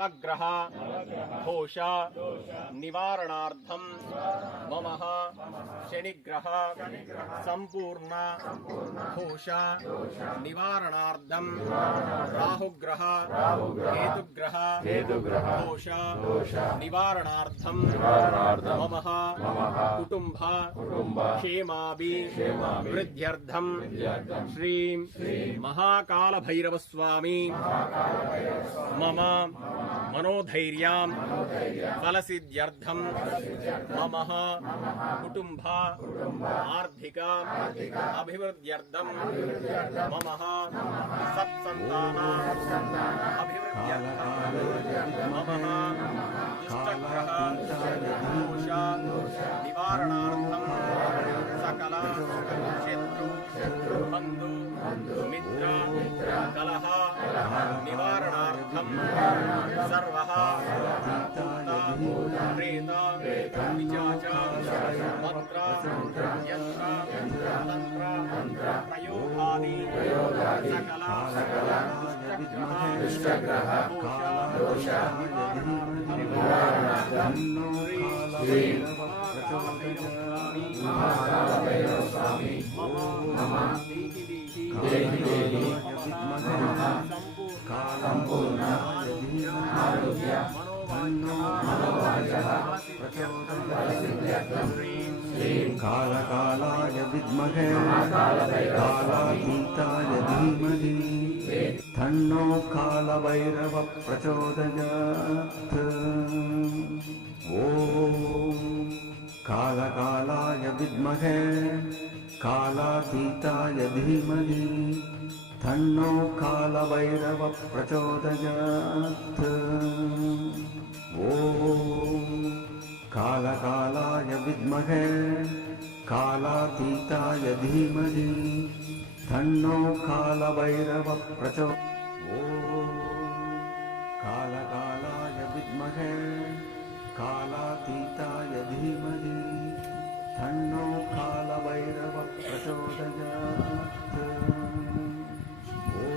नवग्रह दोष निवारणार्थं मम शनिग्रह संपूर्ण दोष निवारणार्थं राहुग्रह केतुग्रह दोष निवारणार्थं मम कुटुंब क्षेमाभिवृद्ध्यर्थं श्रीं महाकालभैरवस्वामी मम मनोधैर्यां फलसिद्ध्यर्थं मम कुटुंब आर्थिक अभिवृद्ध्यर्थं मम सत्सन्तान अभिवृद्ध्यर्थं मम दुष्टग्रह दोष निवारणार्थं सकल शत्रु बंधु मित्र कलह निवारणार्थं सर्वः भूत प्रेत पिशाच मंत्र यंत्र तंत्र प्रयोगादि सकल दुष्टग्रह दोष निवारणार्थं श्री महाकालभैरवस्वामी मम देहि संपूर्ण आरोग्य मनोवांछः फलसिद्ध्यर्थं श्रीं कालकालाय विद्महे कालातीताय धीमहि तन्नो कालभैरव प्रचोदयात्। ॐ कालकालाय विद्महे कालातीताय धीमहि तन्नो कालभैरव प्रचोदयात्। ॐ कालकालाय विद्महे कालातीताय धीमहि तन्नो कालभैरव प्रचोदयात्। ॐ कालकालाय विद्महे कालातीताय धीमहि तन्नो कालभैरव प्रचोदयात्। ॐ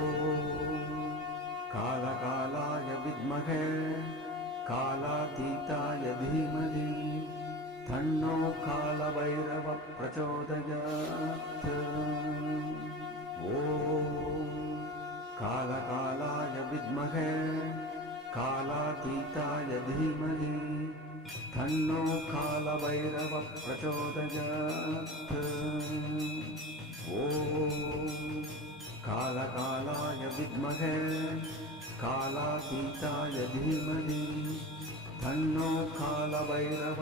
कालकालाय विद्महे कालातीताय धीमहि तन्नो कालभैरव प्रचोदयात्। ॐ कालकालाय विद्महे कालातीताय धीमहि तन्नो कालभैरव प्रचोदयात्। ॐ कालकालाय विद्महे कालातीताय धीमहि तन्नो कालभैरव